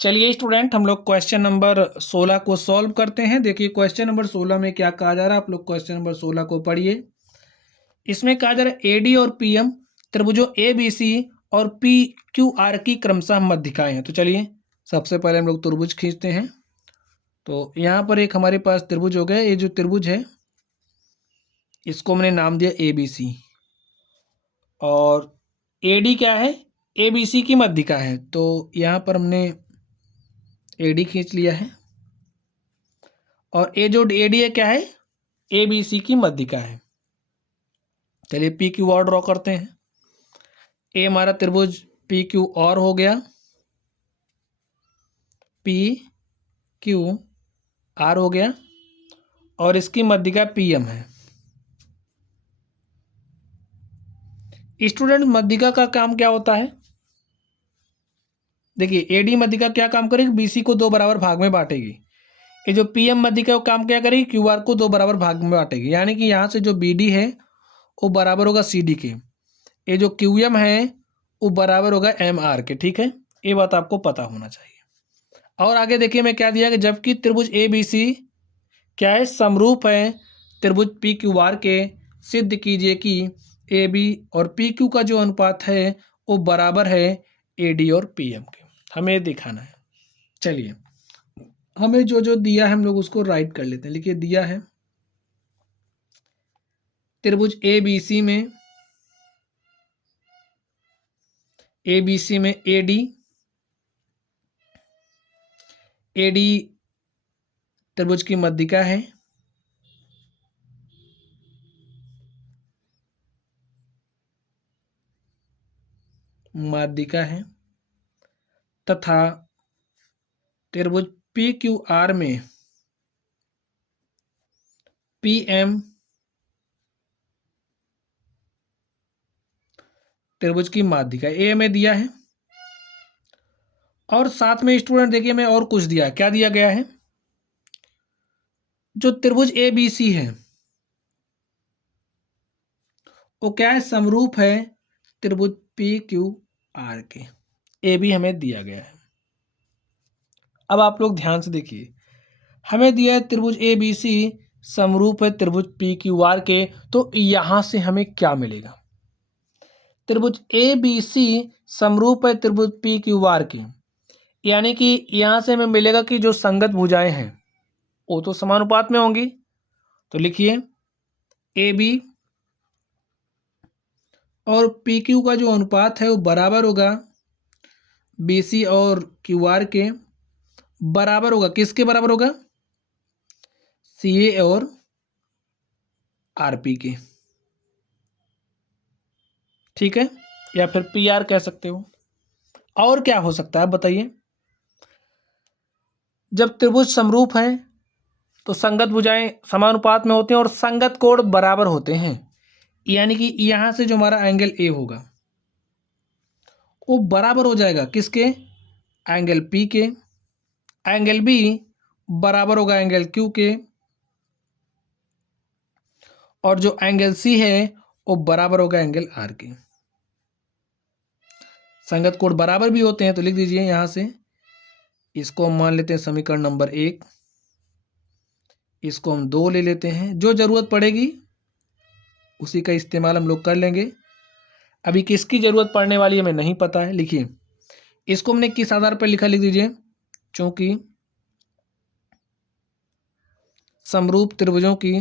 चलिए स्टूडेंट, हम लोग क्वेश्चन नंबर 16 को सॉल्व करते हैं। देखिए क्वेश्चन नंबर 16 में क्या कहा जा रहा है, आप लोग क्वेश्चन नंबर 16 को पढ़िए। इसमें कहा जा रहा है एडी और पीएम त्रिभुजों ए बी सी और पी क्यू आर की क्रमशः मध्यिकाएं हैं। तो चलिए सबसे पहले हम लोग त्रिभुज खींचते हैं। तो यहाँ पर एक हमारे पास त्रिभुज हो गया। ये जो त्रिभुज है इसको हमने नाम दिया ए बी सी, और ए डी क्या है, ए बी सी की मध्यिका है। तो यहाँ पर हमने ए डी खींच लिया है, और ए जो ए डी है क्या है, ए बी सी की मध्यिका है। चलिए पी क्यू आर ड्रॉ करते हैं। ए हमारा त्रिभुज पी क्यू आर हो गया, पी क्यू आर हो गया, और इसकी मध्यिका पी एम है। स्टूडेंट मध्यिका का काम क्या होता है? देखिए ए डी मध्यिका क्या काम करेगी, बी सी को दो बराबर भाग में बांटेगी। ये जो पी एम मध्यिका वो काम क्या करेगी, क्यू आर को दो बराबर भाग में बांटेगी। यानी कि यहाँ से जो बी डी है वो बराबर होगा सी डी के, ये जो क्यू एम है वो बराबर होगा एम आर के। ठीक है, ये बात आपको पता होना चाहिए। और आगे देखिए मैं क्या दिया कि जबकि त्रिभुज ए बी सी क्या है, समरूप है त्रिभुज पी क्यू आर के, सिद्ध कीजिए कि ए बी और पी क्यू का जो अनुपात है वो बराबर है ए डी और पी एम के। हमें दिखाना है। चलिए हमें जो जो दिया है हम लोग उसको राइट कर लेते हैं। लिखिए दिया है त्रिभुज ए बी सी में, ए बी सी में ए डी त्रिभुज की मध्यिका है, तथा त्रिभुज पी क्यू आर में पी एम त्रिभुज की माध्यिका ए में दिया है। और साथ में स्टूडेंट देखिए मैं और कुछ दिया, क्या दिया गया है, जो त्रिभुज ए बी सी है वो क्या है, समरूप है त्रिभुज पी क्यू आर के, ए भी हमें दिया गया है। अब आप लोग ध्यान से देखिए, हमें दिया है त्रिभुज ए बी सी समरूप है त्रिभुज पी क्यू आर के, तो यहां से हमें क्या मिलेगा, त्रिभुज ए बी सी समरूप है त्रिभुज पी क्यू आर के, यानी कि यहां से हमें मिलेगा कि जो संगत भुजाएं हैं वो तो समानुपात में होंगी। तो लिखिए ए बी और पी क्यू का जो अनुपात है वो बराबर होगा बी सी और क्यू आर के, बराबर होगा किसके बराबर होगा, सी ए और आर पी के। ठीक है, या फिर पी आर कह सकते हो। और क्या हो सकता है बताइए, जब त्रिभुज समरूप है तो संगत भुजाएं समानुपात में होते हैं और संगत कोण बराबर होते हैं। यानी कि यहां से जो हमारा एंगल ए होगा वो बराबर हो जाएगा किसके, एंगल पी के, एंगल बी बराबर होगा एंगल क्यू के, और जो एंगल सी है वो बराबर होगा एंगल आर के। संगत कोण बराबर भी होते हैं तो लिख दीजिए यहां से, इसको हम मान लेते हैं समीकरण नंबर 1, इसको हम 2 ले लेते हैं। जो जरूरत पड़ेगी उसी का इस्तेमाल हम लोग कर लेंगे। अभी किसकी जरूरत पड़ने वाली है हमें नहीं पता है। लिखिए इसको हमने किस आधार पर लिखा, लिख दीजिए चूंकि समरूप त्रिभुजों की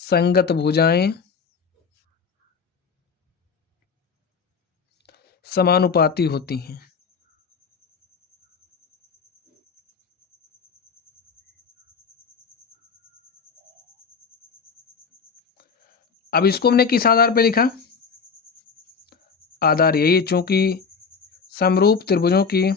संगत भुजाएं समानुपाती होती हैं। अब इसको हमने किस आधार पर लिखा, आधार यही चूंकि समरूप त्रिभुजों के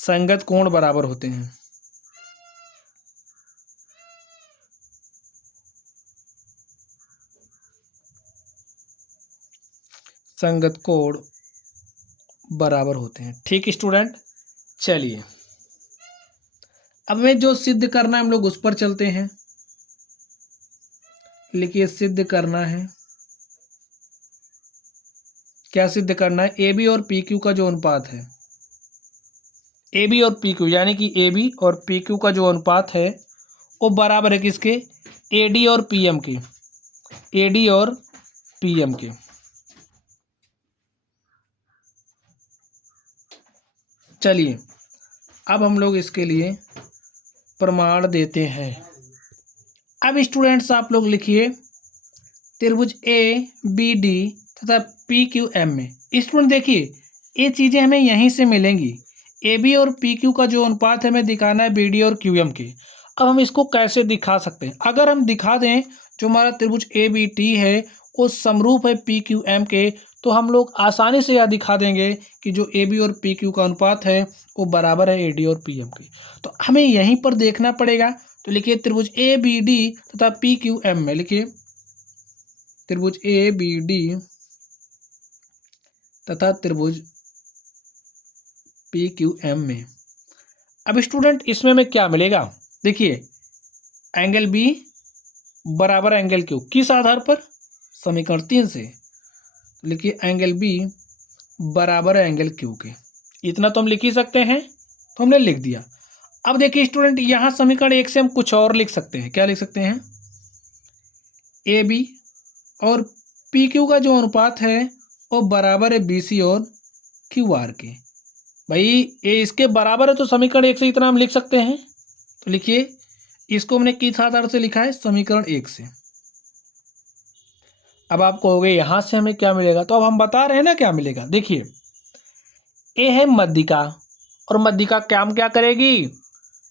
संगत कोण बराबर होते हैं। संगत कोण बराबर होते हैं। ठीक स्टूडेंट, चलिए अब हमें जो सिद्ध करना है हम लोग उस पर चलते हैं। लिखिए सिद्ध करना है, क्या सिद्ध करना है? ए बी और पी क्यू का जो अनुपात है, ए बी और पी क्यू यानी कि ए बी और पी क्यू का जो अनुपात है वो बराबर है किसके? ए डी और पी एम के, ए डी और पी एम के। चलिए अब हम लोग इसके लिए प्रमाण देते हैं। अब स्टूडेंट्स आप लोग लिखिए त्रिभुज ए बी डी तथा पी क्यू एम में। स्टूडेंट देखिए ये चीज़ें हमें यहीं से मिलेंगी। ए बी और पी क्यू का जो अनुपात है हमें दिखाना है बी डी और क्यू एम के। अब हम इसको कैसे दिखा सकते हैं? अगर हम दिखा दें जो हमारा त्रिभुज ए बी टी है वो समरूप है पी क्यू एम के, तो हम लोग आसानी से यह दिखा देंगे कि जो ए बी और पी क्यू का अनुपात है वो बराबर है ए डी और पी एम के। तो हमें यहीं पर देखना पड़ेगा। तो लिखिए त्रिभुज ए बी डी तथा पी क्यू एम में, लिखिए त्रिभुज ए बी डी तथा त्रिभुज पी क्यू एम में। अब स्टूडेंट इसमें हमें क्या मिलेगा? देखिए एंगल बी बराबर एंगल क्यू, किस आधार पर? समीकरण 3 से। लिखिए एंगल बी बराबर है एंगल क्यू के। इतना तो हम लिख ही सकते हैं, तो हमने लिख दिया। अब देखिए स्टूडेंट यहाँ समीकरण 1 से हम कुछ और लिख सकते हैं। क्या लिख सकते हैं? ए बी और पी क्यू का जो अनुपात है वो बराबर है बी सी और क्यू आर के। भाई ये इसके बराबर है तो समीकरण 1 से इतना हम लिख सकते हैं। तो लिखिए इसको हमने किस आधार से लिखा है? समीकरण 1 से। अब आप कहोगे यहाँ से हमें क्या मिलेगा? तो अब हम बता रहे हैं ना क्या मिलेगा। देखिए ए है मध्यिका और मध्यिका क्या करेगी?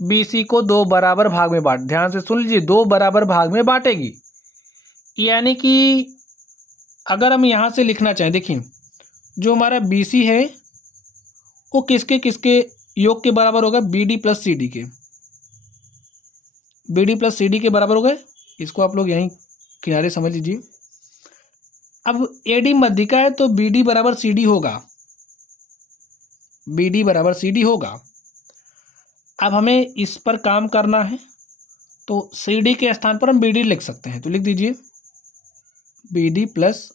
बी सी को 2 बराबर भाग में बांट, ध्यान से सुन लीजिए, 2 बराबर भाग में बांटेगी। यानी कि अगर हम यहाँ से लिखना चाहें, देखिए जो हमारा बी सी है वो किसके किसके योग के बराबर होगा? B D plus C D के, B D plus C D के बराबर होगा। इसको आप लोग यहीं किनारे समझ लीजिए। अब ए डी मध्यिका है तो बी डी बराबर सी डी होगा, बी डी बराबर सी डी होगा। अब हमें इस पर काम करना है तो सी डी के स्थान पर हम बी डी लिख सकते हैं। तो लिख दीजिए B D plus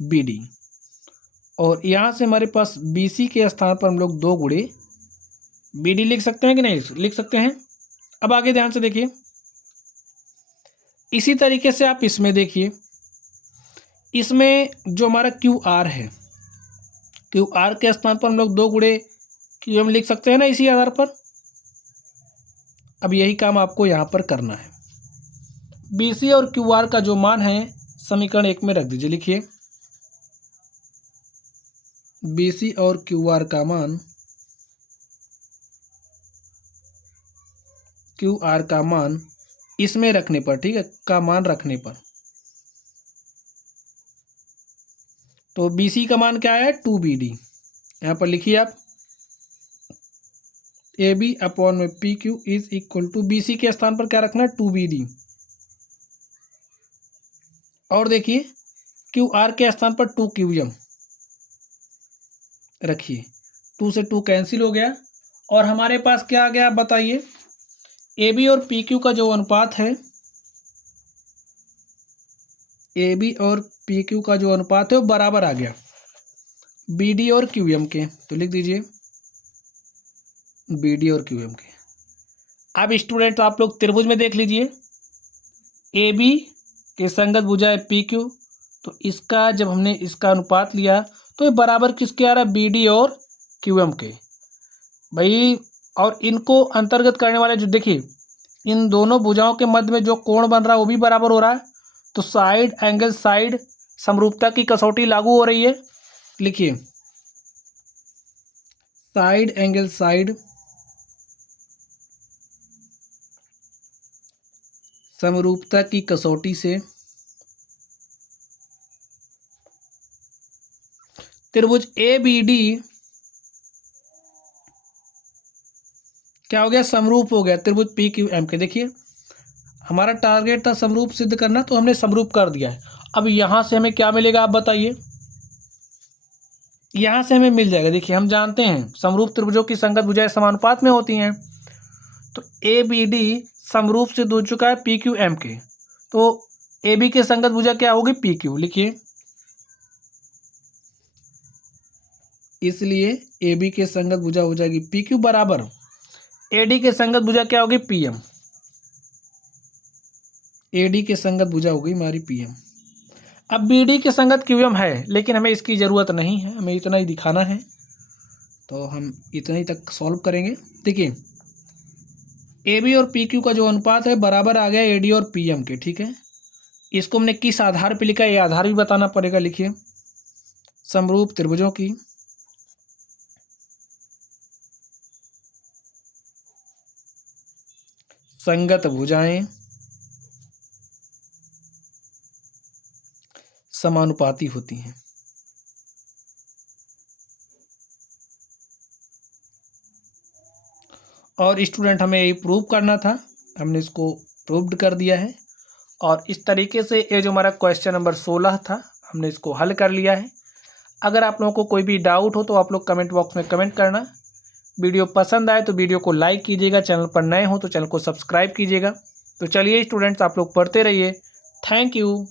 B D, और यहाँ से हमारे पास बी सी के स्थान पर हम लोग 2 गुणे बी डी लिख सकते हैं कि नहीं? लिख सकते हैं। अब आगे ध्यान से देखिए, इसी तरीके से आप इसमें देखिए, इसमें जो हमारा क्यू आर है, क्यू आर के स्थान पर हम लोग 2 गुणे क्यू एम लिख सकते हैं ना, इसी आधार पर। अब यही काम आपको यहाँ पर करना है। बी सी और क्यू आर का जो मान है समीकरण 1 में रख दीजिए। लिखिए बी सी और क्यू आर का मान, क्यू आर का मान इसमें रखने पर, ठीक है, का मान रखने पर, तो बी सी का मान क्या है? 2 बी डी। यहाँ पर लिखिए आप ए बी अपॉन में P Q is equal to, B C के स्थान पर क्या रखना है? 2 बी डी। और देखिए क्यू आर के स्थान पर 2 क्यू एम रखिए। 2 से 2 कैंसिल हो गया और हमारे पास क्या आ गया? आप बताइए। ए बी और पी क्यू का जो अनुपात है, ए बी और पी क्यू का जो अनुपात है वो बराबर आ गया बी डी और क्यू एम के। तो लिख दीजिए बी डी और क्यू एम के। अब स्टूडेंट आप लोग त्रिभुज में देख लीजिए, ए बी के संगत भुजा है पी क्यू, तो इसका जब हमने इसका अनुपात लिया तो ये बराबर किसके आ रहा है? बी डी और क्यू एम के। भाई और इनको अंतर्गत करने वाले जो, देखिए इन दोनों भुजाओं के मध्य में जो कोण बन रहा है वो भी बराबर हो रहा है। तो साइड एंगल साइड समरूपता की कसौटी लागू हो रही है। लिखिए साइड एंगल साइड समरूपता की कसौटी से त्रिभुज ए बी डी क्या हो गया? समरूप हो गया त्रिभुज पी क्यू एम के। देखिए हमारा टारगेट था समरूप सिद्ध करना, तो हमने समरूप कर दिया है। अब यहाँ से हमें क्या मिलेगा? आप बताइए। यहाँ से हमें मिल जाएगा, देखिए हम जानते हैं समरूप त्रिभुजों की संगत भुजाएं समानुपात में होती हैं। तो ए बी डी समरूप से जुड़ चुका है पी क्यू एम के, तो ए बी के संगत भुजा क्या होगी पी क्यू, लिखिए। इसलिए ए बी के संगत भुजा हो जाएगी पी क्यू बराबर ए डी के संगत भुजा क्या होगी पी एम, ए डी के संगत भुजा होगी हमारी पी एम। अब बी डी के संगत क्यू एम है, लेकिन हमें इसकी ज़रूरत नहीं है, हमें इतना ही दिखाना है, तो हम इतना ही तक सॉल्व करेंगे। देखिए ए बी और पी क्यू का जो अनुपात है बराबर आ गया ए डी और पी एम के, ठीक है। इसको हमने किस आधार पे लिखा है, ये आधार भी बताना पड़ेगा, लिखिए। समरूप त्रिभुजों की संगत भुजाएं समानुपाती होती हैं। और स्टूडेंट हमें ये प्रूव करना था, हमने इसको प्रूव्ड कर दिया है। और इस तरीके से ये जो हमारा क्वेश्चन नंबर 16 था हमने इसको हल कर लिया है। अगर आप लोगों को कोई भी डाउट हो तो आप लोग कमेंट बॉक्स में कमेंट करना। वीडियो पसंद आए तो वीडियो को लाइक कीजिएगा, चैनल पर नए हो तो चैनल को सब्सक्राइब कीजिएगा। तो चलिए स्टूडेंट्स, आप लोग पढ़ते रहिए। Thank you.